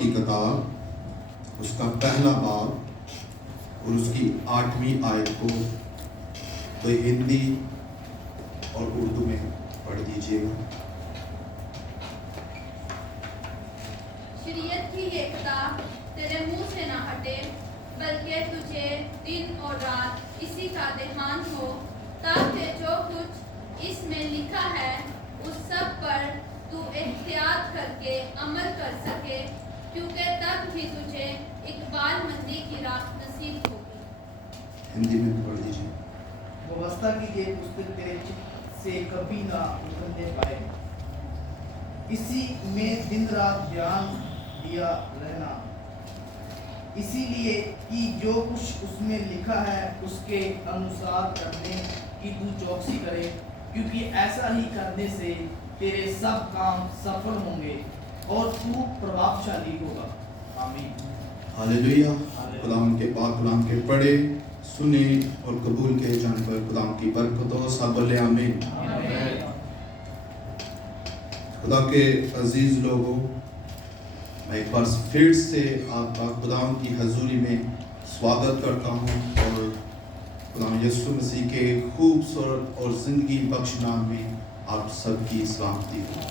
की किताब उसका पहला बाब और उसकी 8वीं आयत को तो हिंदी और उर्दू में पढ़ दीजिएगा। शरीयत की ये किताब तेरे मुंह से ना हटे, बल्कि तुझे दिन और रात इसी का ध्यान हो, ताकि जो कुछ इसमें लिखा है उस सब पर तू एहतियात करके अमल कर सके, क्योंकि तब ही तुझे इकबालमंदी की राह नसीब होगी। हिंदी में पढ़ दीजिए। व्यवस्था की ये पुस्तक तेरे चित्त से कभी ना उतरने पाए, इसी में दिन रात ध्यान दिया रहना, इसीलिए कि जो कुछ उसमें लिखा है उसके अनुसार करने की तू चौकसी करे, क्योंकि ऐसा ही करने से तेरे सब काम सफल होंगे और तू प्रभावशाली होगा। आमीन। हालेलुया। खुदावंद के पाक कलाम के पढ़े, सुने और कबूल किए जाने पर खुदावंद की बरकत हो। सब बोले आमीन। खुदा के अजीज लोगों, मैं एक बार फिर से आपका खुदावंद की हजूरी में स्वागत करता हूँ और खुदावंद यीशु मसीह के खूबसूरत और जिंदगी बख्श नाम में आप सबकी सलामती हो।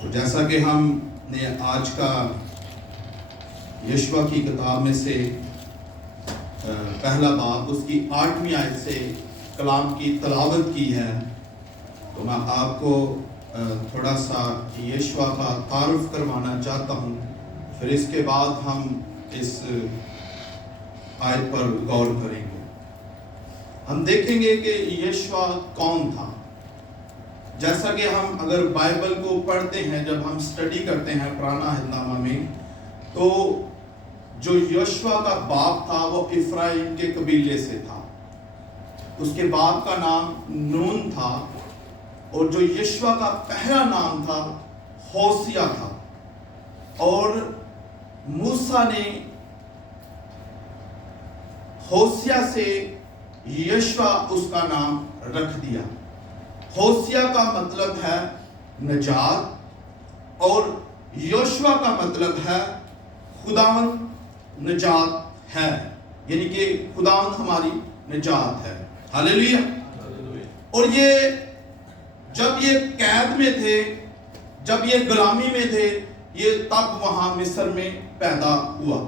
तो जैसा कि हमने आज का यशवा की किताब में से पहला बाब उसकी 8वीं आयत से कलाम की तलावत की है, तो मैं आपको थोड़ा सा यशवा का तारुफ करवाना चाहता हूँ। फिर इसके बाद हम इस आयत पर गौर करेंगे। हम देखेंगे कि यशवा कौन था। जैसा कि हम अगर बाइबल को पढ़ते हैं, जब हम स्टडी करते हैं पुराना अहदनामा में, तो जो यशवा का बाप था वो इफ्राइम के कबीले से था। उसके बाप का नाम नून था और जो यशवा का पहला नाम था होसिया था। और मूसा ने होसिया से यशवा उसका नाम रख दिया। होसिया का मतलब है नजात और यशवा का मतलब है खुदावंद नजात है, यानी कि खुदावंद हमारी नजात है। हालेलुया। और ये जब ये कैद में थे, जब ये गुलामी में थे, ये तब वहां मिस्र में पैदा हुआ।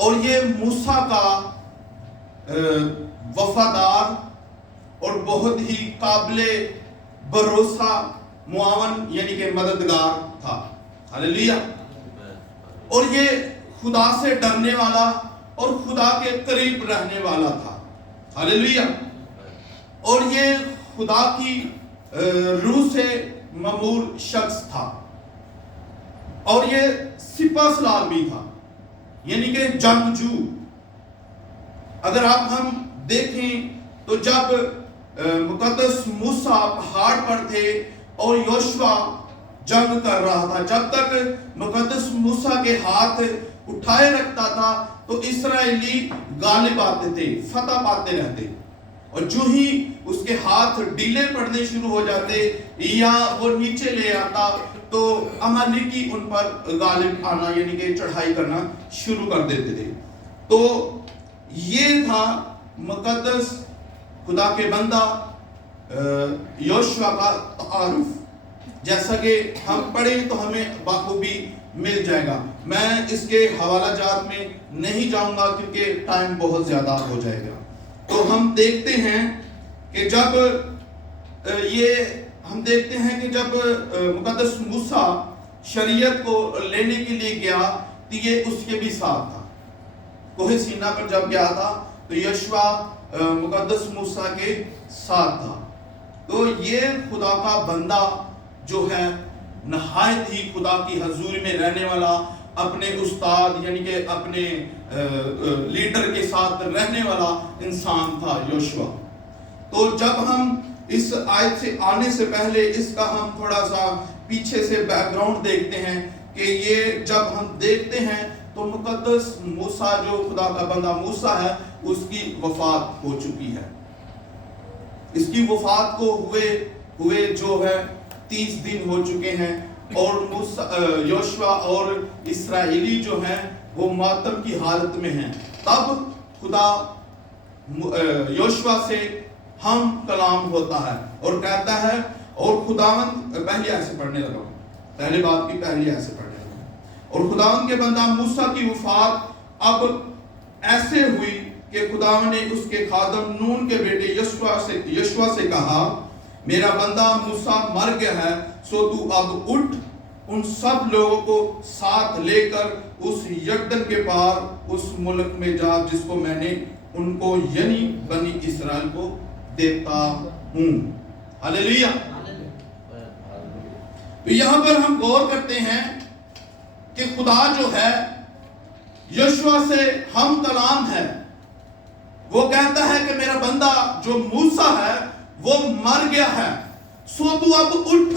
और ये मूसा का वफादार और बहुत ही काबिले भरोसा मुआवन यानी कि मददगार था। हालेलुया। और ये खुदा से डरने वाला और खुदा के करीब रहने वाला था। हालेलुया। और ये खुदा की रूह से ममूर शख्स था और ये सिपह सलार भी था, यानी कि जंगजू। अगर आप हम देखें तो जब मुकद्दस मूसा पहाड़ पर थे और यहोशुआ जंग कर रहा था, जब तक मुकद्दस मूसा के हाथ उठाए रखता था तो इस्राएली गालिब आते थे, फतह पाते रहते। और जो ही उसके हाथ ढीले पड़ने शुरू हो जाते या वो नीचे ले आता तो अमालेकी उन पर गालिब आना यानी कि चढ़ाई करना शुरू कर देते थे। तो ये था मुकद्दस खुदा के बंदा यहोशुआ का तारुफ। जैसा कि हम पढ़े तो हमें बाखूबी मिल जाएगा। मैं इसके हवाला जात में नहीं जाऊंगा क्योंकि टाइम बहुत ज्यादा हो जाएगा। तो हम देखते हैं कि जब जब मुकद्दस मूसा शरीयत को लेने के लिए गया तो ये उसके भी साथ था। कोहे सीना पर जब गया था तो यहोशुआ मुकद्दस मूसा के साथ था। तो ये खुदा का बंदा जो है नहायत ही खुदा की हजूरी में रहने वाला, अपने उस्ताद यानी कि अपने लीडर के साथ रहने वाला इंसान था यहोशुआ। तो जब हम इस आयत से आने से पहले इसका हम थोड़ा सा पीछे से बैकग्राउंड देखते हैं कि ये जब हम देखते हैं तो मुकद्दस मूसा जो खुदा का बंदा मूसा है उसकी वफात हो चुकी है। इसकी वफात को हुए जो है 30 दिन हो चुके हैं اور یوشوا اور اسرائیلی جو ہیں وہ ماتم کی حالت میں ہیں، تب خدا یوشوا سے ہم کلام ہوتا ہے اور کہتا ہے، اور خداوند پہلی آیت سے پڑھنے لگا، پہلے باب کی پہلی آیت سے پڑھنے لگا، اور خداوند کے بندہ موسیٰ کی وفات اب ایسے ہوئی کہ خداوند نے اس کے خادم نون کے بیٹے یشوا سے کہا، میرا بندہ موسیٰ مر گیا ہے، سو تو اب اٹھ، ان سب لوگوں کو ساتھ لے کر اس یردن کے پار اس ملک میں جا جس کو میں نے ان کو یعنی بنی اسرائیل کو دیتا ہوں۔ ہاللیلویہ۔ تو یہاں پر ہم غور کرتے ہیں کہ خدا جو ہے یشوا سے ہم کلام ہے، وہ کہتا ہے کہ میرا بندہ جو موسیٰ ہے وہ مر گیا ہے، سو تو اب اٹھ۔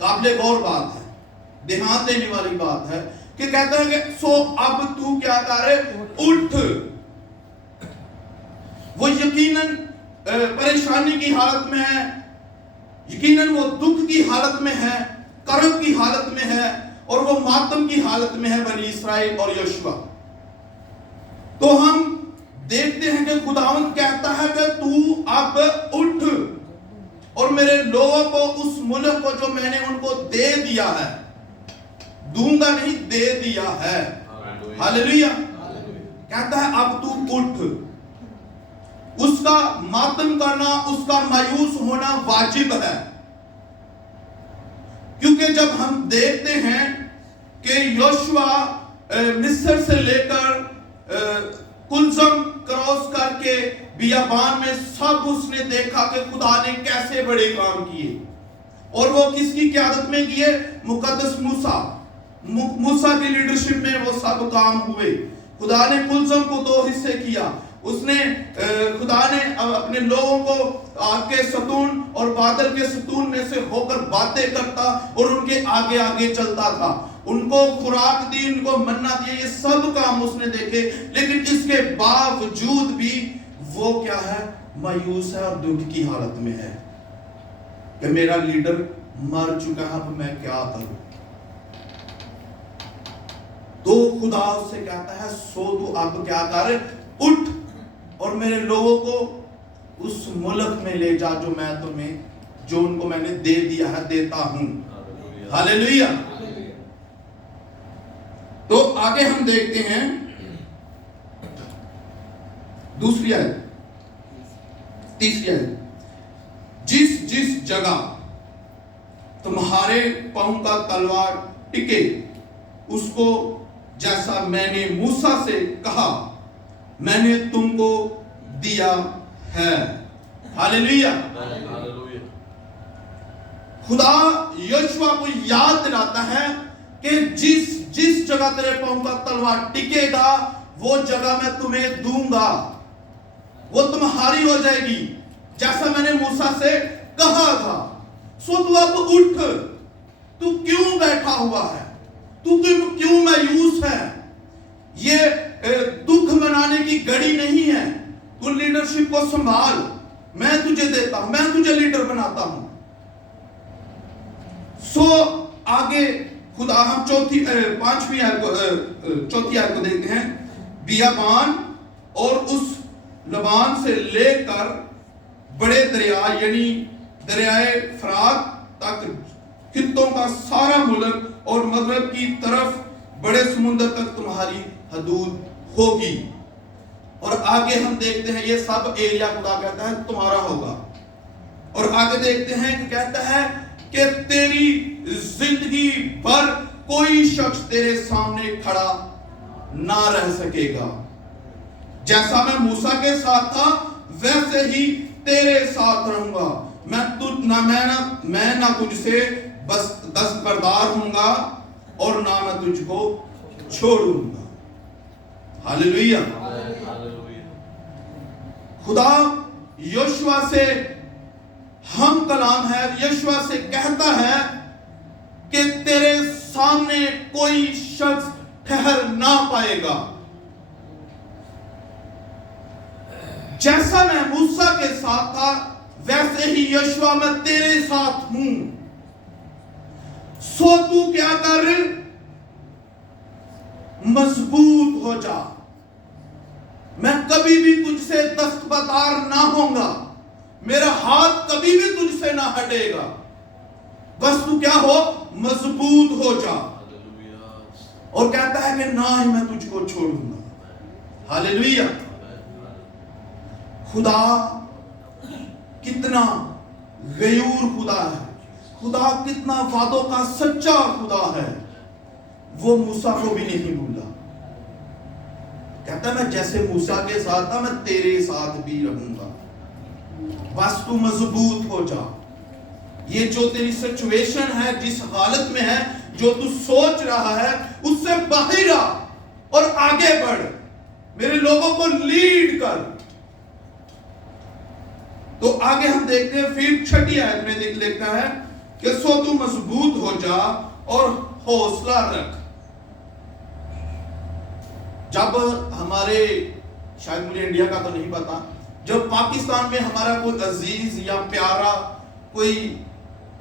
قابل غور بات ہے، دھیان دینے والی بات ہے کہ کہتا ہے کہ سو اب تو کیا کرے، اٹھ۔ وہ یقیناً پریشانی کی حالت میں ہے، یقیناً وہ دکھ کی حالت میں ہے، کرب کی حالت میں ہے، اور وہ ماتم کی حالت میں ہے بنی اسرائیل اور یشوا۔ تو ہم دیکھتے ہیں کہ خداوند کہتا ہے کہ تو اب اٹھ اور میرے لوگوں کو اس ملک کو جو میں نے ان کو دے دیا ہے، دوں گا نہیں، دے دیا ہے۔ ہاللیلویہ۔ کہتا ہے اب تو اٹھ۔ اس کا ماتم کرنا، اس کا مایوس ہونا واجب ہے، کیونکہ جب ہم دیکھتے ہیں کہ یوشوا مصر سے لے کر کلزم کراس کر کے بیابان میں سب اس نے دیکھا کہ خدا نے کیسے بڑے کام کیے، اور وہ کس کی قیادت میں کیے؟ مقدس موسیٰ کی لیڈرشپ میں وہ سب کام ہوئے۔ خدا نے کلزم کو 2 حصے کیا، اس نے خدا نے اپنے لوگوں کو آگ کے ستون اور بادل کے ستون میں سے ہو کر باتیں کرتا اور ان کے آگے آگے چلتا تھا، ان کو خوراک دی، ان کو منہ دیا، یہ سب کام اس نے دیکھے، لیکن اس کے باوجود بھی وہ کیا ہے؟ مایوس ہے اور دکھ کی حالت میں ہے کہ میرا لیڈر مر چکا ہے، اب میں کیا کروں؟ تو خدا اس سے کہتا ہے سو تو اب کیا کر، اٹھ اور میرے لوگوں کو اس ملک میں لے جا جو میں تمہیں، جو ان کو میں نے دے دیا ہے، دیتا ہوں۔ ہاللیلویہ۔ تو آگے ہم دیکھتے ہیں دوسری آیت، تیسری آیت، جس جگہ تمہارے پاؤں کا تلوار ٹکے اس کو جیسا میں نے موسیٰ سے کہا میں نے تم کو دیا ہے۔ ہاللیلویہ۔ خدا یشوا کو یاد دلاتا ہے کہ جس جگہ تیرے پاؤں کا تلوار ٹکے گا وہ جگہ میں تمہیں دوں گا، وہ تمہاری ہو جائے گی جیسا میں نے موسیٰ سے کہا تھا۔ سو تو اب اٹھ، تو کیوں بیٹھا ہوا ہے، تو کیوں مایوس ہے؟ یہ دکھ منانے کی گھڑی نہیں ہے، تو لیڈرشپ کو سنبھال، میں تجھے دیتا ہوں، میں تجھے لیڈر بناتا ہوں۔ سو آگے خدا ہم چوتھی آیت کو دیکھتے ہیں، بیابان اور اس لبان سے لے کر بڑے دریا یعنی دریائے فرات تک خطوں کا سارا ملک اور مغرب کی طرف بڑے سمندر تک تمہاری حدود ہوگی۔ اور آگے ہم دیکھتے ہیں یہ سب ایریا خدا کہتا ہے تمہارا ہوگا، اور آگے دیکھتے ہیں کہ کہتا ہے کہ تیری زندگی بھر کوئی شخص تیرے سامنے کھڑا نہ رہ سکے گا، جیسا میں موسیٰ کے ساتھ تھا ویسے ہی تیرے ساتھ رہوں گا، میں نہ تجھ سے بس دستبردار ہوں گا اور نہ میں تجھ کو چھوڑوں گا۔ ہاللیلویہ۔ خدا یشوا سے ہم کلام ہے، یشوا سے کہتا ہے کہ تیرے سامنے کوئی شخص ٹھہر نہ پائے گا، جیسا میں موسیٰ کے ساتھ تھا ویسے ہی یشوا میں تیرے ساتھ ہوں۔ सो तू क्या कर, मजबूत हो जा। मैं कभी भी तुझसे दस्तबरदार ना होऊंगा, मेरा हाथ कभी भी तुझसे ना हटेगा, बस तू क्या हो, मजबूत हो जा। और कहता है कि ना ही मैं तुझको छोड़ूंगा। हालेलुया। खुदा कितना गयूर खुदा है, खुदा कितना वादों का सच्चा खुदा है। वो मूसा को भी नहीं भूला। कहता है मैं जैसे मूसा के साथ था मैं तेरे साथ भी रहूंगा, बस तू मजबूत हो जा। ये जो तेरी सिचुएशन है, जिस हालत में है, जो तू सोच रहा है, उससे बाहर आ और आगे बढ़, मेरे लोगों को लीड कर। तो आगे हम देखते हैं, फिर 6ठी आयत में लिखता है कि सो तू मजबूत हो जा और हौसला रख। जब हमारे, शायद मुझे इंडिया का तो नहीं पता, जब पाकिस्तान में हमारा कोई अजीज या प्यारा कोई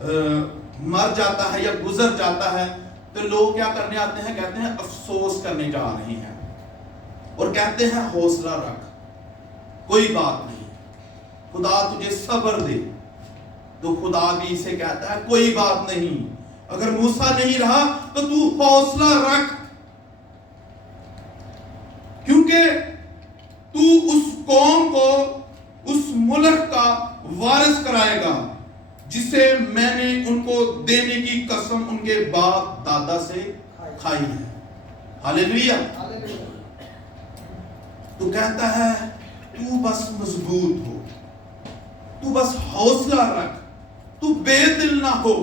मर जाता है या गुजर जाता है, तो लोग क्या करने आते हैं, कहते हैं अफसोस करने जा रहे हैं और कहते हैं हौसला रख, कोई बात नहीं, खुदा तुझे सब्र दे। तो खुदा भी इसे कहता है कोई बात नहीं, अगर मूसा नहीं रहा तो तू हौसला रख, क्योंकि तू उस कौम को उस मुल्क का वारिस कराएगा जिसे मैंने उनको देने की कसम उनके बाप दादा से खाई है। हालेलुया। तो कहता है तू बस मजबूत हो, तू बस हौसला रख, तू बेदिल ना हो,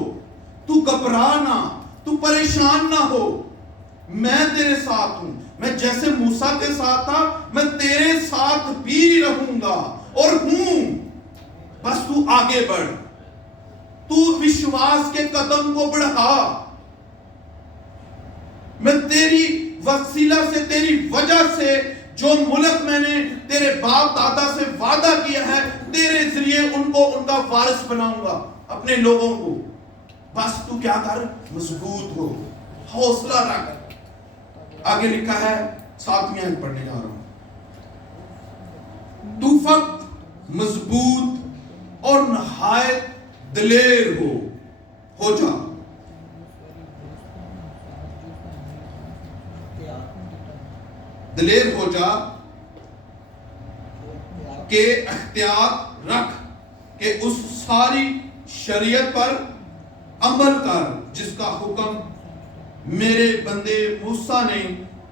तू घबरा ना, तू परेशान ना हो, मैं तेरे साथ हूं। मैं जैसे मूसा के साथ था मैं तेरे साथ भी रहूंगा और हूं, बस तू आगे बढ़, तू विश्वास के कदम को बढ़ा। मैं तेरी वसीला से, तेरी वजह से जो मुल्क मैंने तेरे बाप दादा से वादा किया है, तेरे जरिए उनको उनका वारिस बनाऊंगा, अपने लोगों को। बस तू क्या कर, मजबूत हो, हौसला रख। आगे लिखा है, 7वीं आयत पढ़ने जा रहा हूं। तू फक्त मजबूत और नहायत दिलेर हो जा। दिलेर हो जा के अख्तियार रख के उस सारी शरीयत पर अमल कर जिसका हुक्म मेरे बंदे मूसा ने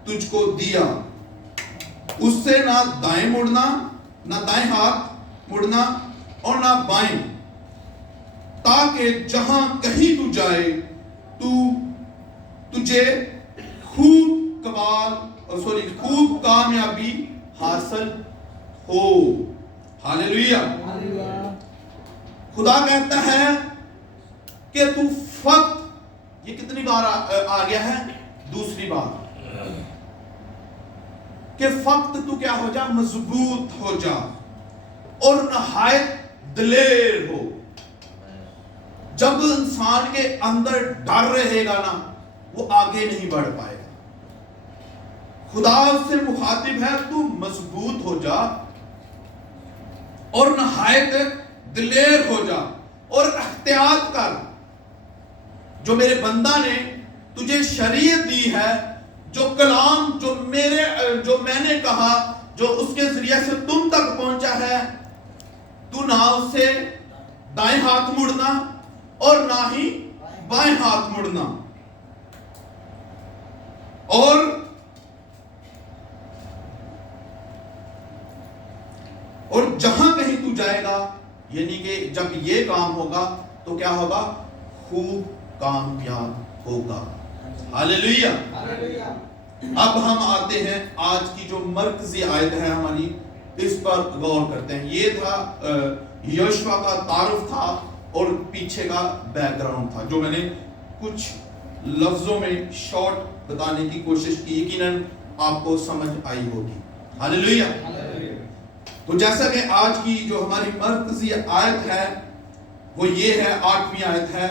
तुझको दिया। उससे ना दाएं मुड़ना, ना दाएं हाथ मुड़ना और ना बाएं, ताकि जहां कहीं तू जाए तुझे खूब कामयाबी हासिल हो। हालेलुया। खुदा कहता है कि तू फक्त, ये कितनी बार आ गया है, दूसरी बार, कि फक्त तू क्या हो जा, मजबूत हो जा और नहायत दिलेर हो। जब इंसान के अंदर डर रहेगा ना, वो आगे नहीं बढ़ पाएगा। खुदा उससे मुखातिब है, तू मजबूत हो जा और नहायत दिलेर हो जा और एहतियात कर। जो मेरे बंदा ने तुझे शरीयत दी है, जो कलाम जो मैंने कहा, जो उसके जरिए से तुम तक पहुंचा है, तू ना उससे दाएं हाथ मुड़ना और ना ही बाएं हाथ मुड़ना। और जहां कहीं तू जाएगा, यानी कि जब ये काम होगा तो क्या होगा, खूब कामयाब होगा। हालेलुया। अब हम आते हैं आज की जो मरकजी आयत है हमारी, इस पर गौर करते हैं। ये था यहोशुआ का तारुफ था और पीछे का बैकग्राउंड था, जो मैंने कुछ लफ्जों में शॉर्ट बताने की कोशिश की, यकीनन आपको समझ आई होगी। हालेलुया। तो जैसा कि आज की जो हमारी मरकजी आयत है वो ये है, 8वीं आयत है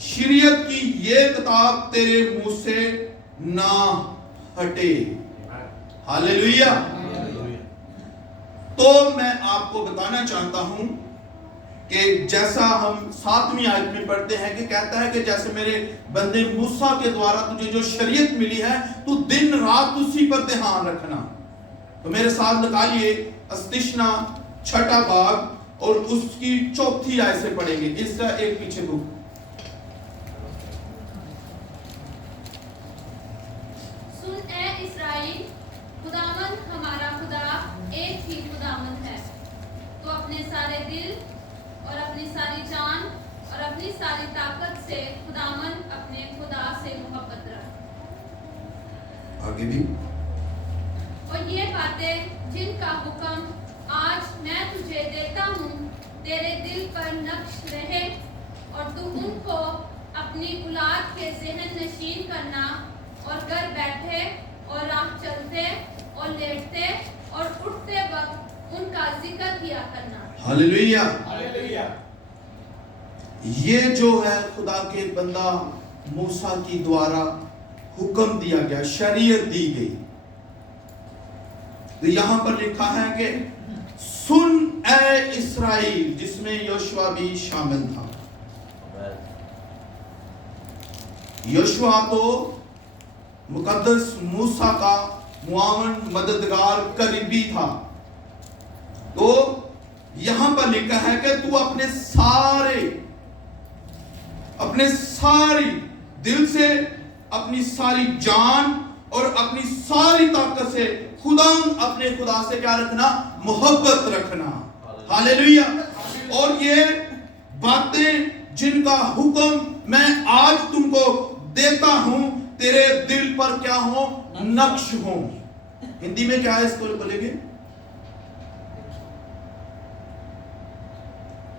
शरीयत की ये किताब तेरे मुंह से ना हटे। हालेलुया। तो मैं आपको बताना चाहता हूं कि जैसा हम 7वीं आयत में पढ़ते हैं कि कहता है कि जैसे मेरे बंदे मूसा के द्वारा तुझे जो शरीयत मिली है तू दिन रात उसी पर ध्यान रखना। तो मेरे साथ निकालिए अस्तिशना 6 भाग और उसकी 4 आयत से पढ़ेंगे। इसका एक पीछे को सुन ए इस्राएल, खुदावन हमारा खुदा एक ही खुदावन है। तो अपने सारे दिल और अपनी सारी जान और अपनी सारी ताकत से खुदावन अपने खुदा से मोहब्बत रख। आगे भी और ये बातें जिनका हुक्म आज मैं तुझे देता हूँ तेरे दिल पर नक्श रहे और तू उनको अपनी औलाद के ज़हन नशीन करना और घर बैठे और राह चलते और लेटते और उठते वक्त उनका जिक्र किया करना। हालेलुया। हालेलुया। ये जो है खुदा के बंदा मूसा की द्वारा हुक्म दिया गया, शरीयत दी गई। तो यहां पर लिखा है कि सुन ए इस्राएल, जिसमें यहोशुआ भी शामिल था। यहोशुआ तो मुकद्दस मूसा का मुआवन, मददगार, करीबी था। तो यहां पर लिखा है कि तू अपने सारी दिल से, अपनी सारी जान और अपनी सारी ताकत से अपने खुदा से क्या रखना? मोहब्बत रखना। हालेलुया। और ये बातें जिनका हुक्म मैं आज तुमको देता हूं तेरे दिल पर क्या हो? नक्श हो। हिंदी में क्या है इसको बोलेंगे?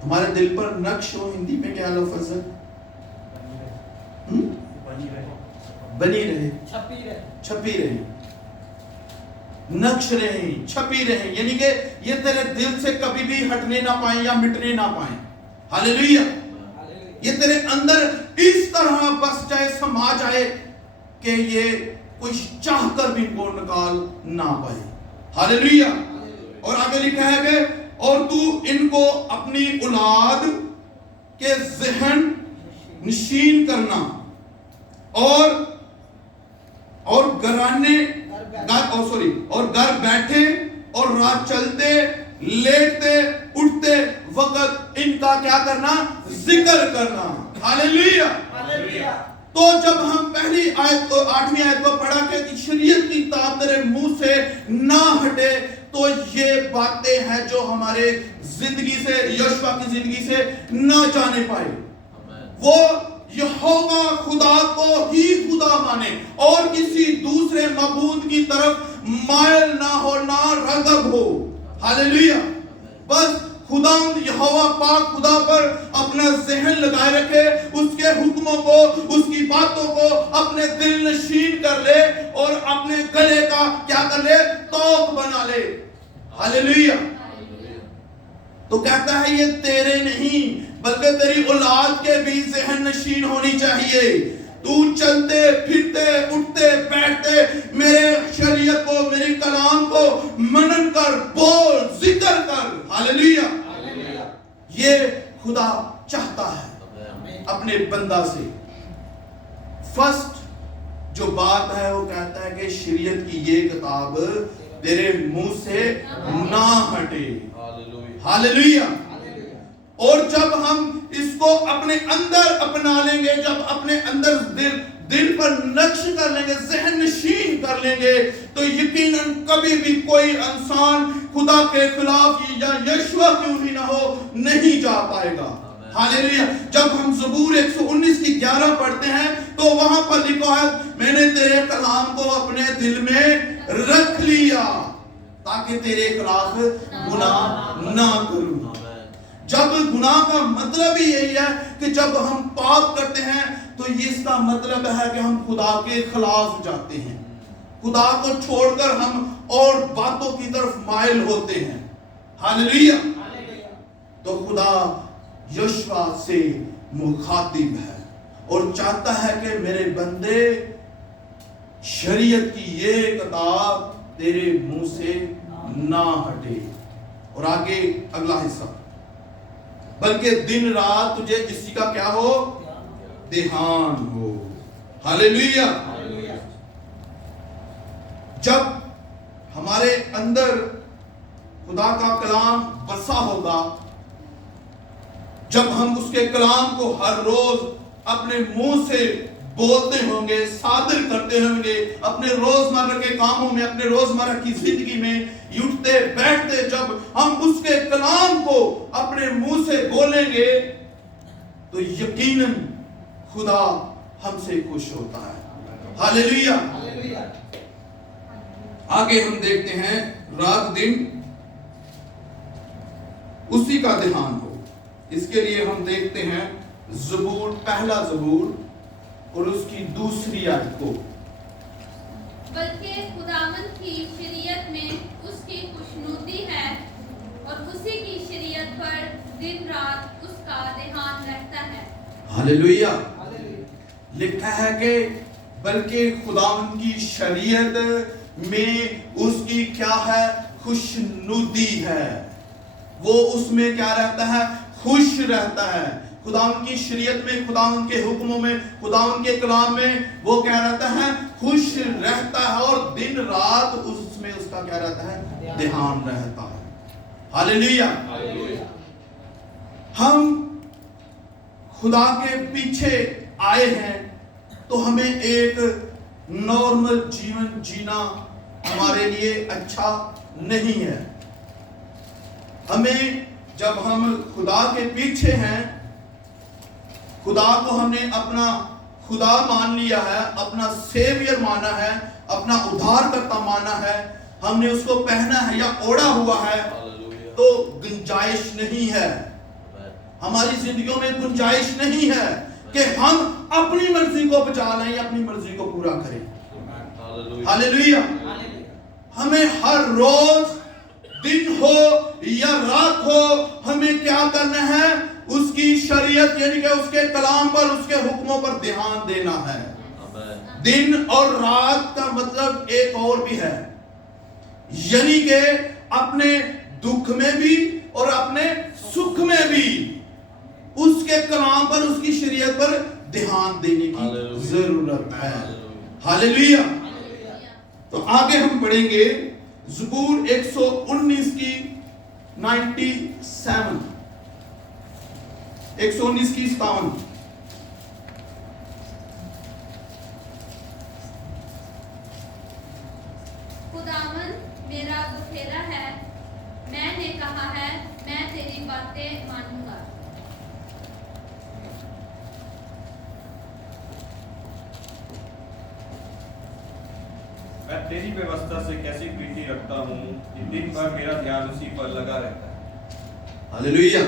तुम्हारे दिल पर नक्श हो, हिंदी में क्या लफ्ज़ है? बनी रहे, छपी रहे, नक्श रहे, छपी रहे, यानी कि ये तेरे दिल से कभी भी हटने ना पाए या मिटने ना पाए। हालेलुया। ये तेरे अंदर इस तरह बस जाए, समा जाए कि ये कोई चाह कर भी इनको निकाल ना पाए। हालेलुया। और आगे लिखा है कि और तू इनको अपनी औलाद के ज़हन नशीन करना और घर बैठे और रात चलते, लेटते, उठते वक्त इनका क्या करना? जिक्र करना। हालेलुया। तो जब हम पहली आयत को 8वीं आयत को पढ़ा कि शरीयत की किताब तेरे मुंह से ना हटे, तो ये बातें हैं जो हमारे जिंदगी से, यहोशुआ की जिंदगी से ना जाने पाए। वो यहोवा खुदा को ही खुदा माने और किसी दूसरे मबूद की तरफ मायल ना हो, ना रगब हो। हालेलुया। बस खुदा यहोवा पाक खुदा पर अपना ज़हन लगाए रखे, उसके हुक्मों को, उसकी बातों को अपने दिल नशीन कर ले और अपने गले का क्या कर ले? तौक बना ले। हालेलुया। तो कहता है ये तेरे नहीं बल्कि तेरी औलाद के भी ज़हन नशीन होनी चाहिए। तू चलते फिरते, उठते, बैठते मेरे शरीयत को, मेरी कलाम को मनन कर, बोल, जिक्र कर। हालेलुया। ये खुदा चाहता है अपने बंदा से। फर्स्ट जो बात है वो कहता है कि शरीयत की ये किताब तेरे मुंह से ना हटे। हालेलुया। और जब हम इसको अपने अंदर अपना लेंगे, जब अपने अंदर दिल पर नक्श कर लेंगे, ज़हन नशीन कर लेंगे, तो यकीनन कभी भी कोई इंसान खुदा के खिलाफ या यहोशुआ क्यों ही ना हो, नहीं जा पाएगा। हालेलुया। जब हम ज़बूर 119 की 11 पढ़ते हैं तो वहां पर लिखा है मैंने तेरे कलाम को अपने दिल में रख लिया ताकि तेरे खिलाफ गुनाह ना करूं। जब गुनाह का मतलब ही यही है कि जब हम पाप करते हैं तो ये इसका मतलब है कि हम खुदा के खिलाफ जाते हैं, खुदा को छोड़कर हम और बातों की तरफ माइल होते हैं। हालेलुया। तो खुदा यहोशुआ से मुखातिब है। اور چاہتا ہے کہ میرے بندے شریعت کی یہ کتاب تیرے منہ سے نہ ہٹے. اور آگے اگلا حصہ، بلکہ دن رات تجھے اسی کا کیا ہو؟ دھیان ہو. ہاللیلویا. جب ہمارے اندر خدا کا کلام بسا ہوگا، جب ہم اس کے کلام کو ہر روز اپنے منہ سے بولتے ہوں گے، صادر کرتے ہوں گے اپنے روزمرہ کے کاموں میں، اپنے روزمرہ کی زندگی میں، اٹھتے بیٹھتے جب ہم اس کے کلام کو اپنے منہ سے بولیں گے تو یقیناً خدا ہم سے خوش ہوتا ہے. ہاللیلویا. آگے ہم دیکھتے ہیں رات دن اسی کا دھیان ہو. اس کے لیے ہم دیکھتے ہیں زبور، پہلا زبور اور اس کی دوسری آیت کو. بلکہ خداوند کی شریعت میں اس کی خوشنودی ہے اور اسی کی شریعت پر دن رات اس کا دھیان رہتا ہے. ہاللیلویا. لکھا ہے کہ بلکہ خداوند کی شریعت میں اس کی کیا ہے؟ خوشنودی ہے. وہ اس میں کیا رہتا ہے؟ خوش رہتا ہے. خداوند کی شریعت میں، خداوند کے حکموں میں، خداوند کے کلام میں وہ کیا رہتا ہے؟ خوش رہتا ہے. اور دن رات اس میں اس کا کیا رہتا ہے؟ دھیان رہتا ہے. ہاللیلویا. ہم خدا کے پیچھے آئے ہیں تو ہمیں ایک نارمل جیون جینا ہمارے لیے اچھا نہیں ہے. ہمیں جب ہم خدا کے پیچھے ہیں، خدا کو ہم نے اپنا خدا مان لیا ہے، اپنا سیویئر مانا ہے، اپنا ادھار کرتا مانا ہے، ہم نے اس کو پہنا ہے یا اوڑا ہوا ہے، تو گنجائش نہیں ہے، ہماری زندگیوں میں گنجائش نہیں ہے کہ ہم اپنی مرضی کو بچا لیں یا اپنی مرضی کو پورا کریں. ہاللیلویا. ہمیں ہر روز دن ہو یا رات ہو ہمیں کیا کرنا ہے؟ اس کی شریعت یعنی کہ اس کے کلام پر، اس کے حکموں پر دھیان دینا ہے. دن اور رات کا مطلب ایک اور بھی ہے، یعنی کہ اپنے دکھ میں بھی اور اپنے سکھ میں بھی اس کے کلام پر، اس کی شریعت پر دھیان دینے کی ضرورت ہے. ہاللیلویا. تو آگے ہم پڑھیں گے زبور 119 کی 97، 119 کی 57. خداوند میرا بکھیرا ہے، میں نے کہا ہے میں تیری باتیں مانوں گا. میں تیری ویوستھا سے کیسی پریتی رکھتا ہوں کہ دن بھر میرا دھیان اسی پر لگا رہتا ہے. ہاللیلویا.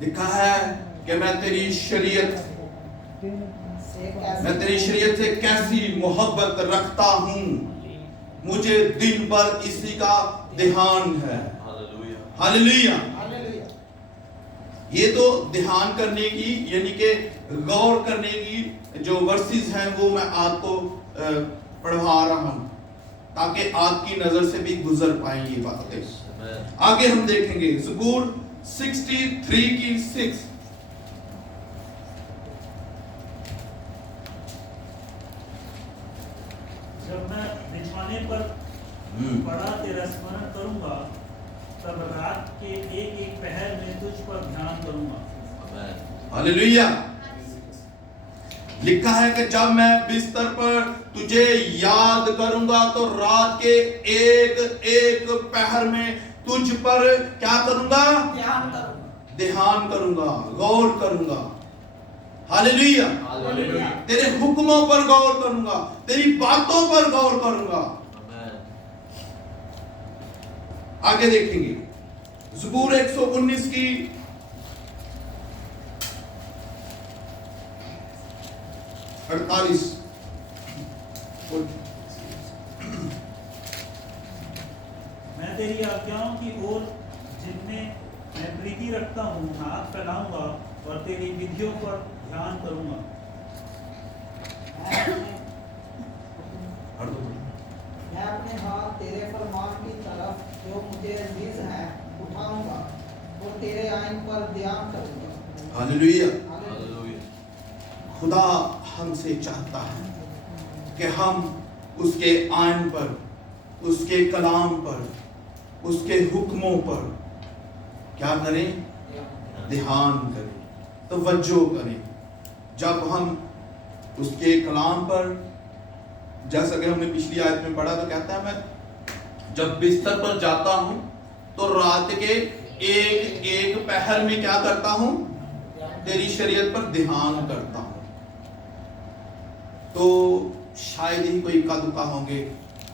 لکھا ہے کہ میں تیری شریعت سے کیسی محبت رکھتا ہوں، مجھے دن بھر اسی کا دھیان ہے. ہاللیلویا. یہ تو دھیان کرنے کی یعنی کہ غور کرنے کی جو ورسز ہیں وہ میں آپ کو پڑھوا رہا ہوں تاکہ آپ کی نظر سے بھی گزر پائیں یہ باتیں. آگے ہم دیکھیں گے زبور 63 کی 6. جب میں بچھانے پر پڑا تیرا سمرن کروں گا، تب رات کے ایک ایک پہر میں تجھ پر دھیان کروں گا. ہاللیلویا. لکھا ہے کہ جب میں بستر پر تجھے یاد کروں گا تو رات کے ایک ایک پہر میں تجھ پر کیا کروں گا؟ دھیان کروں گا، غور کروں گا. ہاللیلویا. تیرے حکموں پر غور کروں گا، تیری باتوں پر غور کروں گا. آگے دیکھیں گے زبور 119 کی 48. میں تیری آجاؤں کی اور جن میں میں پریتی رکھتا ہوں ہاتھ پھیلاؤں گا اور تیری ودھیوں پر دھیان کروں گا. मैं अपने हाथ तेरे फरमान की तरफ जो मुझे अजीज है उठाऊंगा और तेरे आइन पर ध्यान करूंगा। हालेलुया। हालेलुया। खुदा हमसे चाहता है कि हम उसके आइन पर, उसके कलाम पर, उसके हुक्मों पर क्या करें? ध्यान करें, तवज्जो करें। जब हम उसके कलाम पर, जैसा कि हमने पिछली आयत में पढ़ा, तो कहता है मैं जब बिस्तर पर जाता हूं तो रात के एक एक पहर में क्या करता हूं? तेरी शरीयत पर ध्यान करता हूं। तो शायद ही कोई इक्का दुक्का होंगे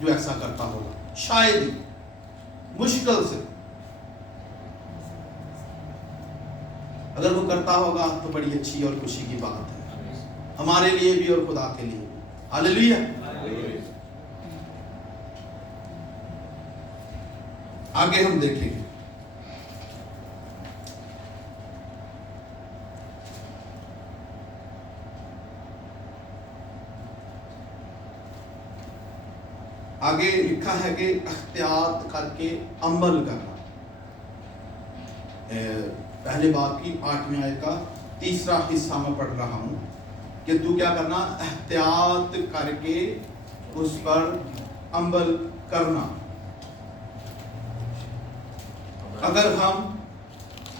जो ऐसा करता होगा, शायद ही, मुश्किल से। अगर वो करता होगा तो बड़ी अच्छी और खुशी की बात है, हमारे लिए भी और खुदा के लिए भी। हालेलुया। आगे हम देखेंगे। आगे लिखा है कि एहतियात करके अमल करना। पहले बात की 8वीं आयत का तीसरा हिस्सा में पढ़ रहा हूं कि तू क्या करना? एहतियात करके उस पर अमल करना। अगर हम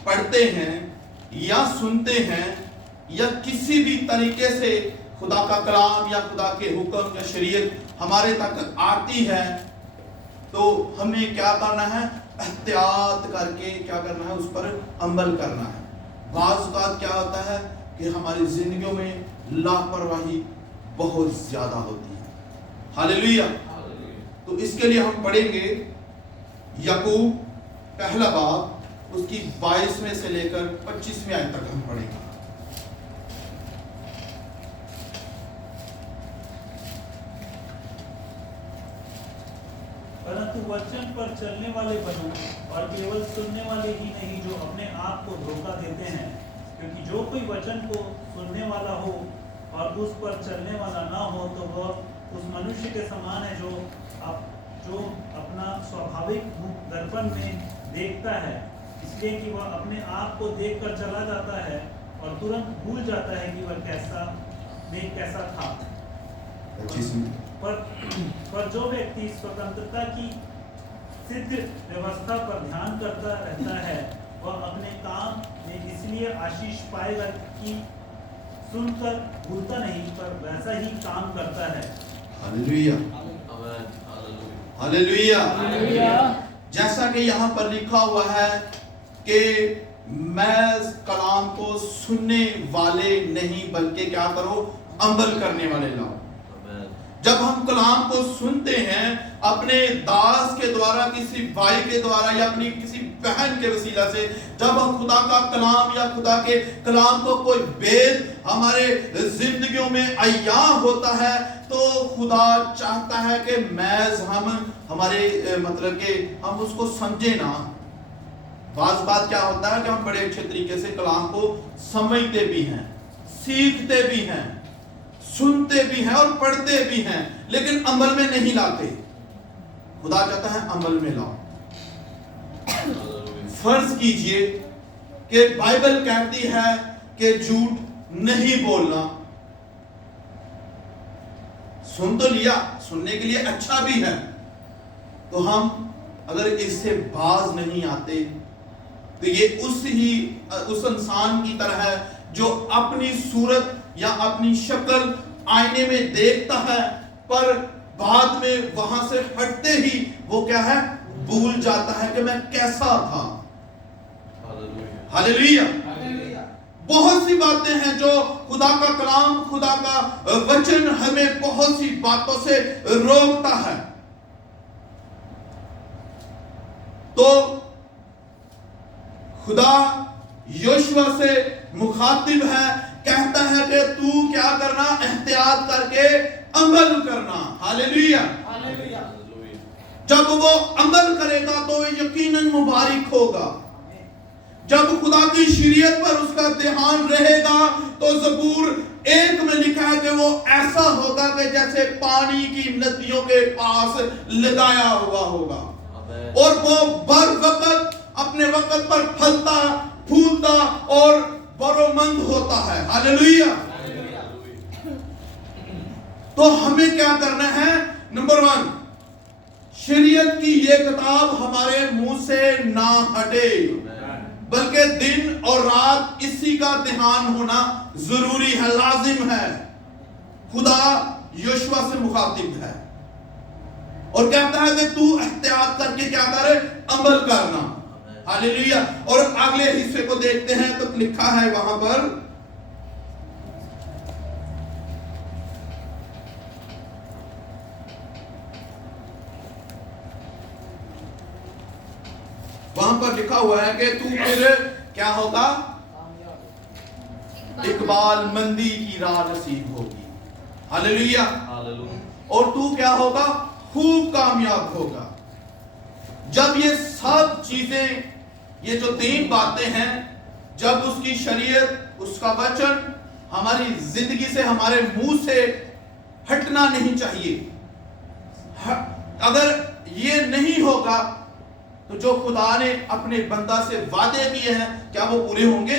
पढ़ते हैं या सुनते हैं या किसी भी तरीके से खुदा का कलाम या खुदा के हुक्म या शरीयत हमारे तक आती है, तो हमें क्या करना है? एहतियात करके क्या करना है? उस पर अमल करना है। बाज़ बात क्या होता है कि हमारी जिंदगियों में लापरवाही बहुत ज्यादा होती है। हालेलुया। तो इसके लिए हम पढ़ेंगे याकूब पहला बाब उसकी 22वें से लेकर 25वें आयत तक हम पढ़ेंगे। परंतु वचन पर चलने वाले बनो और केवल सुनने वाले ही नहीं जो अपने आप को धोखा देते हैं, क्योंकि जो कोई वचन को सुनने वाला हो और उस पर चलने वाला ना हो तो वह उस मनुष्य के समान है जो अपना स्वाभाविक मुख दर्पण में देखता है, इसलिए कि वह अपने आप को देखकर चला जाता है और तुरंत भूल जाता है कि वह कैसा था। पर जो व्यक्ति स्वतंत्रता की सिद्ध व्यवस्था पर ध्यान करता रहता है, वह अपने काम में इसलिए आशीष पाएगा कि सुनकर भूलता नहीं पर वैसा ही काम करता है। हालेलुया। हालेलुया। जैसा कि यहाँ पर लिखा हुआ है कि मैं कलाम को सुनने वाले नहीं बल्कि क्या करो? अमल करने वाले लाओ। जब हम कलाम को सुनते हैं अपने दास के द्वारा, किसी भाई के द्वारा या अपनी किसी बहन के वसीला से, जब हम खुदा का कलाम या खुदा के कलाम को कोई भेद हमारे जिंदगियों में अय्या होता है, तो खुदा चाहता है कि महज हम हमारे मतलब कि हम उसको समझे ना। बात क्या होता है कि हम बड़े अच्छे तरीके से कलाम को समझते भी हैं, सीखते भी हैं, सुनते भी हैं और पढ़ते भी हैं, लेकिन अमल में नहीं लाते। खुदा चाहता है अमल में लाओ। फर्ज कीजिए कि बाइबल कहती है कि झूठ नहीं बोलना। सुन तो लिया, सुनने के लिए अच्छा भी है, तो हम अगर इससे बाज नहीं आते तो ये उस इंसान की तरह है जो अपनी सूरत या अपनी शक्ल आईने में देखता है, पर बाद में वहां से हटते ही वो क्या है? भूल जाता है कि मैं कैसा था। हालेलुया। बहुत सी बातें हैं जो खुदा का कलाम, खुदा का वचन हमें बहुत सी बातों से रोकता है। तो खुदा योशुआ से मुखातिब है, कहता है कि तू क्या करना? एहतियात करके अमल करना। हालेलुया। जब वो अमल करेगा तो यकीनन मुबारक होगा। जब खुदा की शरीयत पर उसका ध्यान रहेगा तो ज़बूर एक में लिखा है कि वो ऐसा होगा कि जैसे पानी की नदियों के पास लगाया हुआ होगा, और वो बर वक्त अपने वक्त पर फलता फूलता और बरोमंद होता है। हालेलुया। तो हमें क्या करना है? नंबर 1, शरीयत की ये किताब हमारे मुंह से ना हटे, बल्कि दिन और रात इसी का ध्यान होना जरूरी है, लाजिम है। खुदा यहोशू से मुखातिब है और कहता है कि तू एहतियात करके क्या करे? अमल करना। हालेलुया। और अगले हिस्से को देखते हैं तो लिखा है वहां पर, लिखा हुआ है कि तू फिर क्या होगा? इकबाल मंदी की राह नसीब होगी। हालेलुया। और तू क्या होगा? खूब कामयाब होगा। जब ये सब चीजें, ये जो 3 बातें हैं, जब उसकी शरीयत, उसका वचन हमारी जिंदगी से, हमारे मुंह से हटना नहीं चाहिए। अगर ये नहीं होगा तो जो खुदा ने अपने बंदा से वादे किए हैं, क्या वो पूरे होंगे?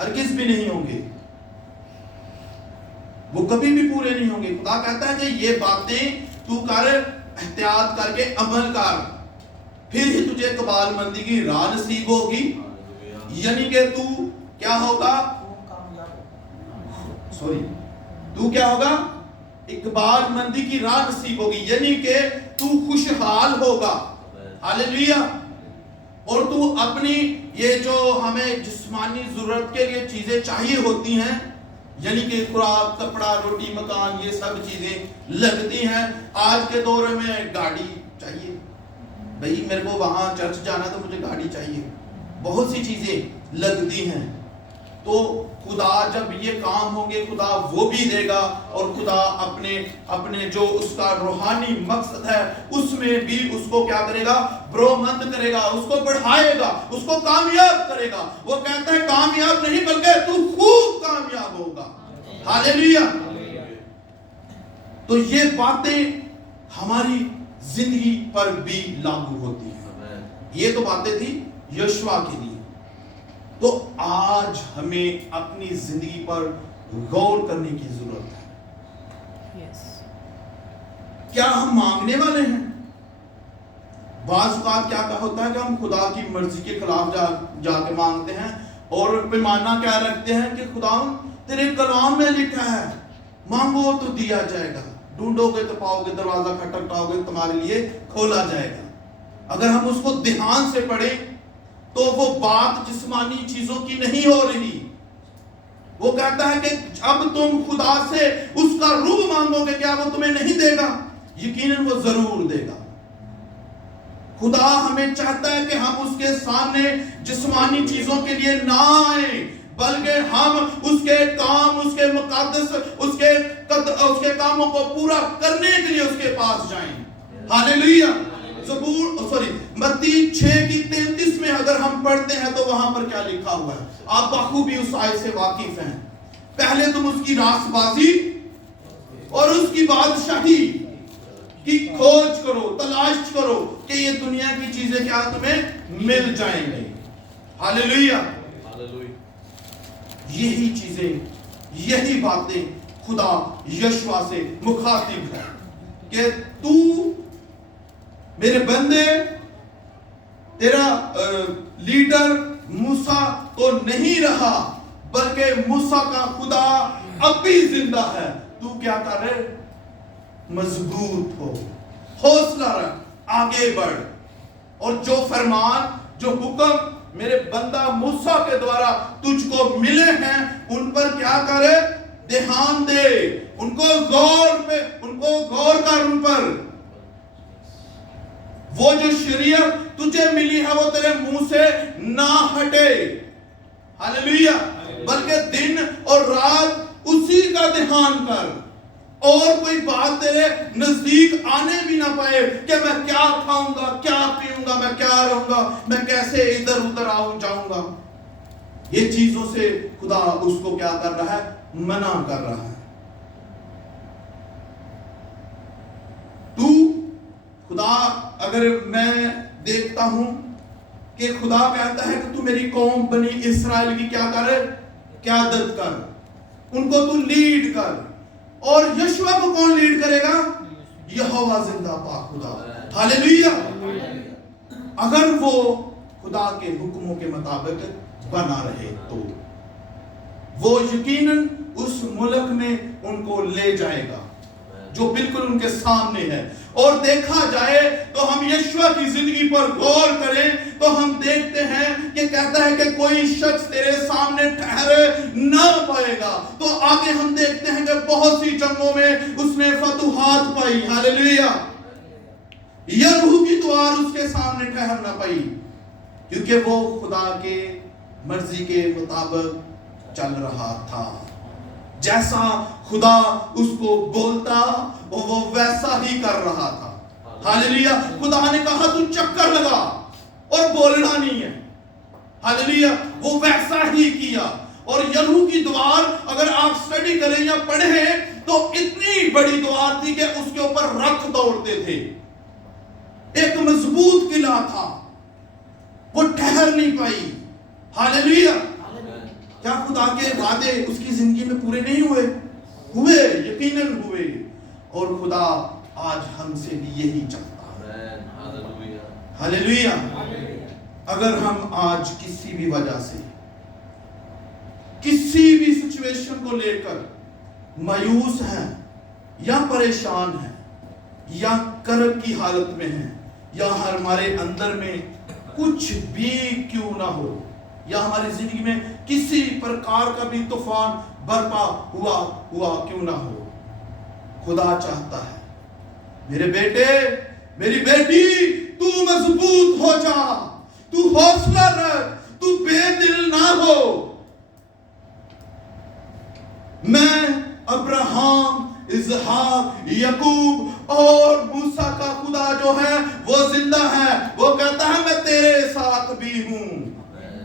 हरगिज़ भी नहीं होंगे, वो कभी भी पूरे नहीं होंगे। खुदा कहता है कि ये बातें तू कर, एहतियात करके अमल कर, फिर ही तुझे कबालमंदी की राह नसीब होगी। यानी कि तू क्या होगा? तू क्या होगा? इकबालमंदी की राह नसीब होगी, यानी कि तू खुशहाल होगा। हालेलुया। और तू अपनी ये जो हमें जिस्मानी जरूरत के लिए चीजें चाहिए होती हैं, यानी कि खुराक, कपड़ा, रोटी, मकान, ये सब चीजें लगती हैं। आज के दौर में गाड़ी चाहिए, भाई मेरे को वहां चर्च जाना तो मुझे गाड़ी चाहिए, बहुत सी चीजें लगती हैं। तो खुदा जब ये काम होंगे, खुदा वो भी देगा, और खुदा अपने जो उसका रूहानी मकसद है उसमें भी उसको क्या करेगा? बरोमंद करेगा, उसको बढ़ाएगा, उसको कामयाब करेगा। वो कहता है कामयाब नहीं बल्कि तू खूब कामयाब होगा। हालेलुया। तो ये बातें हमारी जिंदगी पर भी लागू होती हैं। ये तो बातें थी यहोशू के लिए। तो आज हमें अपनी जिंदगी पर गौर करने की जरूरत है। क्या हम मांगने वाले हैं? बाज़ औक़ात क्या होता है कि हम खुदा की मर्जी के खिलाफ जाके मांगते हैं, और पैमाना क्या रखते हैं कि खुदा तेरे कलाम में लिखा है मांगो तो दिया जाएगा, ढूंढोगे तो पाओगे, दरवाजा खटखटाओगे तुम्हारे लिए खोला जाएगा। अगर हम उसको ध्यान से पढ़ें तो वो बात जिस्मानी चीजों की नहीं हो रही। वो कहता है कि अब तुम खुदा से उसका रूह मांगोगे, क्या वो तुम्हें नहीं देगा? यकीनन वो जरूर देगा। खुदा हमें चाहता है कि हम उसके सामने जिस्मानी चीजों के लिए ना आए, बल्कि हम उसके काम, उसके मुकद्दस, उसके कामों को पूरा करने के लिए उसके पास जाएं। हालेलुया। मत्ती 6:33 में अगर हम पढ़ते हैं तो वहां पर क्या लिखा हुआ है? आप बखूबी उस आयत से वाकिफ हैं। पहले तुम उसकी रास्तबाजी और उसकी बादशाही की खोज करो, तलाश करो कि ये दुनिया की चीजें क्या तुम्हें मिल जाएंगी। हालेलुया। यही चीजें, यही बातें खुदा यहोशू से मुखातिब है कि तू मेरे बंदे, तेरा लीडर मूसा तो नहीं रहा, बल्कि मूसा का खुदा अब भी जिंदा है। तू क्या कर रहे? मजबूत हो, हौसला रख, आगे बढ़, और जो फरमान, जो हुक्म मेरे बंदा मूसा के द्वारा तुझको मिले हैं, उन पर क्या करे? ध्यान दे, उनको गौर कर उन पर। वो जो शरीयत तुझे मिली है वो तेरे मुंह से ना हटे। हालेलुया। बल्कि दिन और रात उसी का ध्यान कर, और कोई बात तेरे नजदीक आने भी ना पाए कि मैं क्या खाऊंगा, क्या पीऊंगा, मैं क्या रहूंगा, मैं कैसे इधर उधर जाऊंगा। ये चीजों से खुदा उसको क्या कर रहा है? मना कर रहा है। तू खुदा, अगर मैं देखता हूं कि खुदा कहता है कि तू मेरी कौम बनी इस्राएल की क्या कर, क़यादत कर, उनको तू लीड कर। और यहोवा को कौन लीड करेगा? यहोवा जिंदा पाक खुदा, हालेलुया। अगर वो खुदा के हुक्मों के मुताबिक बना रहे तो वो यकीनन उस मुल्क में उनको ले जाएगा जो बिल्कुल उनके सामने है। और देखा जाए तो हम यहोवा की जिंदगी पर गौर करें तो हम देखते हैं कि कहता है कि कोई शख्स तेरे सामने ठहरे ना पाएगा। तो आगे हम देखते हैं कि बहुत सी जंगों में उसने फतूहात पाई, हालेलुया। यरूह की द्वार उसके सामने ठहर ना पाई क्योंकि वो खुदा के मर्जी के मुताबिक चल रहा था। जैसा खुदा उसको बोलता वो वैसा ही कर रहा था, हालेलुया। खुदा ने कहा तू चक्कर लगा और बोलना नहीं है, हालेलुया। वो वैसा ही किया। और यरूह की द्वार अगर आप स्टडी करें या पढ़ें तो इतनी बड़ी द्वार थी कि उसके ऊपर रथ दौड़ते थे। एक मजबूत किला था, वो ठहर नहीं पाई, हालेलुया। क्या खुदा के वादे उसकी जिंदगी में पूरे नहीं हुए? हुए, यकीनन हुए। और खुदा आज हमसे भी यही चाहता है, हालेलुया। अगर हम आज किसी भी वजह से किसी भी सिचुएशन को लेकर मायूस हैं या परेशान हैं या कर्ब की हालत में हैं या हमारे अंदर में कुछ भी क्यों ना हो या हमारी जिंदगी में किसी प्रकार का भी तूफान बरपा हुआ क्यों ना हो, खुदा चाहता है मेरे बेटे मेरी बेटी तू मजबूत हो जा, तू हौसला रख, तू बेदिल ना हो। मैं अब्राहम, इसहाक, याकूब और मूसा का खुदा जो है वो जिंदा है। वो कहता है मैं तेरे साथ भी हूं,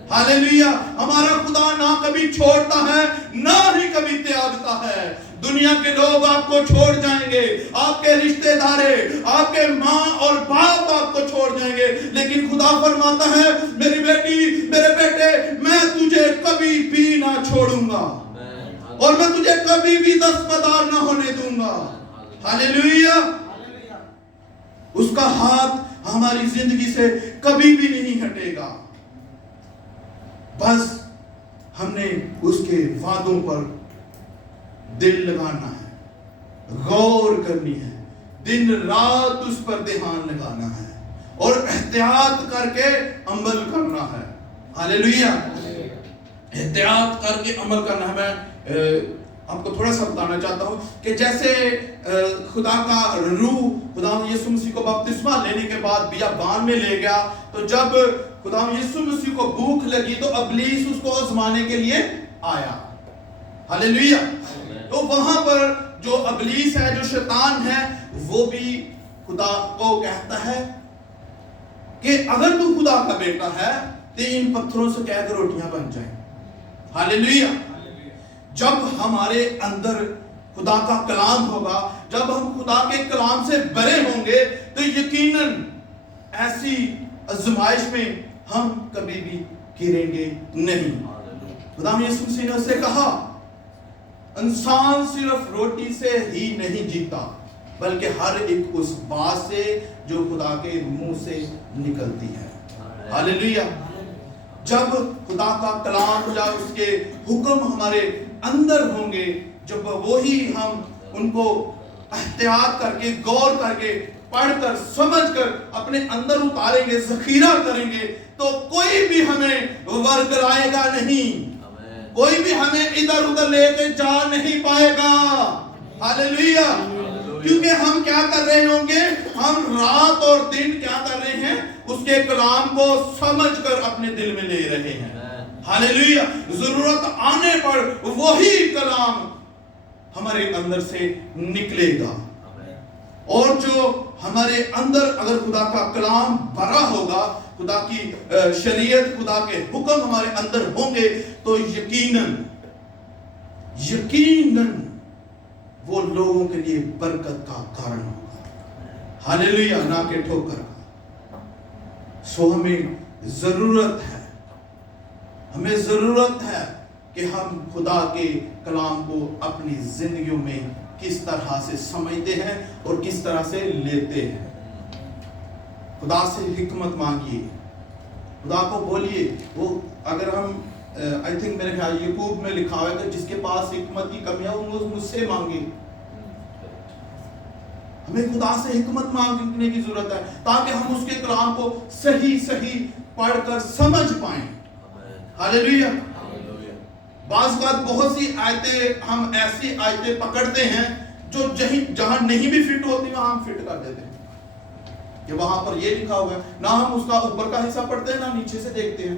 हालेलुया। हमारा खुदा ना कभी छोड़ता है ना ही कभी त्यागता है। दुनिया के लोग आपको छोड़ जाएंगे, आपके रिश्तेदार, आपके माँ और बाप आपको छोड़ जाएंगे, लेकिन खुदा फरमाता है मेरी बेटी मेरे बेटे मैं तुझे कभी भी ना छोड़ूंगा और मैं तुझे कभी भी दस्तबरदार ना होने दूंगा, हालेलुया। उसका हाथ हमारी जिंदगी से कभी भी नहीं हटेगा। बस हमने उसके वादों पर दिल लगाना है, गौर करनी है, दिन रात उस पर ध्यान लगाना है और एहतियात करके अमल करना है, हालेलुया। एहतियात करके अमल करना है। मैं आपको थोड़ा सा बताना चाहता हूं कि जैसे खुदा का रूह खुदा यीशु मसीह को बपतिस्मा लेने के बाद बियाबान में ले गया, तो जब खुदा यीशु मसीह को भूख लगी तो इब्लीस उसको आजमाने के लिए आया, हालेलुया। तो वहां पर जो इब्लीस है, जो शैतान है, वो भी खुदा को कहता है कि अगर तू खुदा का बेटा है तो इन पत्थरों से कहकर रोटियां बन जाए, हालेलुया। जब हमारे अंदर खुदा का कलाम होगा, जब हम खुदा के कलाम से भरे होंगे तो यकीनन ऐसी आजमाइश में हम कभी भी गिरेंगे नहीं। खुदा यीशु मसीह ने उससे कहा इंसान सिर्फ रोटी से ही नहीं जीता बल्कि हर एक उस बात से जो खुदा के मुंह से निकलती है, हालेलुया। जब खुदा का कलाम या उसके हुक्म हमारे अंदर होंगे, जब वही हम उनको एहतियात करके गौर करके पढ़कर समझकर अपने अंदर उतारेंगे, जखीरा करेंगे, तो कोई भी हमें वर्गलाएगा नहीं, कोई भी हमें इधर उधर लेके जा नहीं पाएगा, हालेलुया। क्योंकि हम क्या कर रहे होंगे, हम रात और दिन क्या कर रहे हैं, उसके कलाम को समझकर अपने दिल में ले रहे हैं, हालेलुया। जरूरत आने पर वही कलाम हमारे अंदर से निकलेगा और जो हमारे अंदर अगर खुदा का कलाम भरा होगा, खुदा की शरीयत, खुदा के हुक्म हमारे अंदर होंगे तो यकीनन वो लोगों के लिए बरकत का कारण होगा। हालेलुया, ना के ठोकर का। सो हमें जरूरत है कि हम खुदा के कलाम को अपनी जिंदगियों में किस तरह से समझते हैं और किस तरह से लेते हैं। खुदा से हिकमत मांगिए, खुदा को बोलिए। वो अगर हम आई थिंक मेरे ख्याल याकूब में लिखा हुआ है कि जिसके पास हिकमत की कमी है वो मुझसे मांगे। हमें खुदा से हिकमत मांगने की जरूरत है ताकि हम उसके कलाम को सही पढ़कर समझ पाएं। हालेलुया। बाज़ बात बहुत सी आयतें हम ऐसी आयतें पकड़ते हैं जो जहां नहीं भी फिट होती वहां हम फिट कर देते हैं कि वहां पर ये लिखा हुआ है, ना हम उसका ऊपर का हिस्सा पढ़ते हैं ना नीचे से देखते हैं,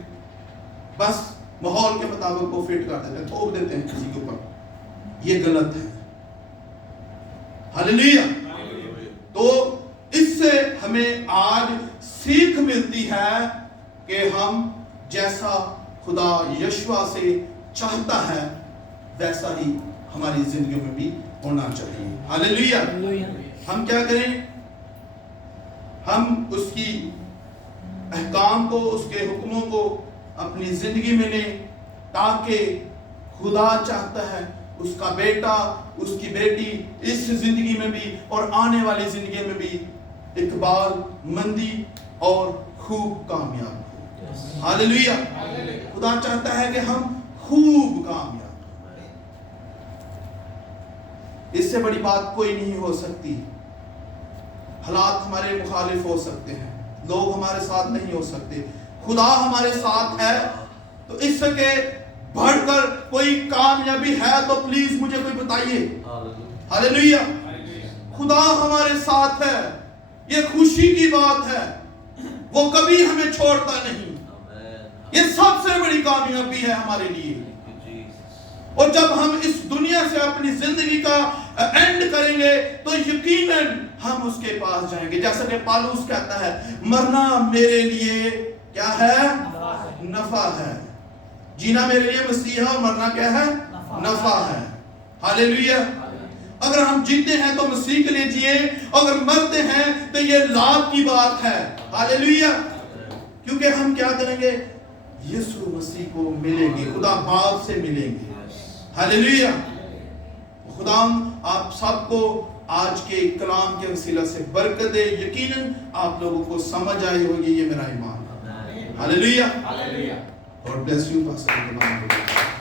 बस माहौल के मुताबिक वो फिट कर देते हैं, थोप देते हैं किसी के ऊपर। ये गलत है। हालेलुया। तो इससे हमें आज सीख मिलती है कि हम जैसा खुदा यशुआ से चाहता है वैसा ही हमारी जिंदगी में भी होना चाहिए। हालेलुया। हम क्या करें? हम उसकी अहकाम को, उसके हुक्मों को अपनी जिंदगी में लें ताकि खुदा चाहता है उसका बेटा, उसकी बेटी इस जिंदगी में भी और आने वाली जिंदगी में भी इकबाल मंदी और खूब कामयाब हो। हालेलुया। खुदा चाहता है कि हम खूब कामयाब। इससे बड़ी बात कोई नहीं हो सकती। हालात हमारे मुखालिफ हो सकते हैं, लोग हमारे साथ नहीं हो सकते, खुदा हमारे साथ है। तो इसके बढ़कर कोई कामयाबी है तो प्लीज मुझे कोई बताइए। हालेलुया। खुदा हमारे साथ है, ये खुशी की बात है। वो कभी हमें छोड़ता नहीं। ये सबसे बड़ी कामयाबी है हमारे लिए। और जब हम इस दुनिया से अपनी जिंदगी का एंड करेंगे तो यकीनन हम उसके पास जाएंगे। जैसा कि पौलुस कहता है, मरना मेरे लिए क्या है? नफा है। जीना मेरे लिए मसीह है और मरना क्या है? नफा है। हालेलुया। अगर हम जीते हैं तो मसीह के लिए जिए, अगर मरते हैं तो ये लाभ की बात है। हालेलुया। क्योंकि हम क्या करेंगे? यीशु मसीह को मिलेंगे, खुदा बाप से मिलेंगे। हालेलुया। खुदा आप सबको आज के कलाम के वसीला से बरकत दे। यकीनन आप लोगों को समझ आई होगी, ये मेरा ईमान। Hallelujah. God bless you pastor.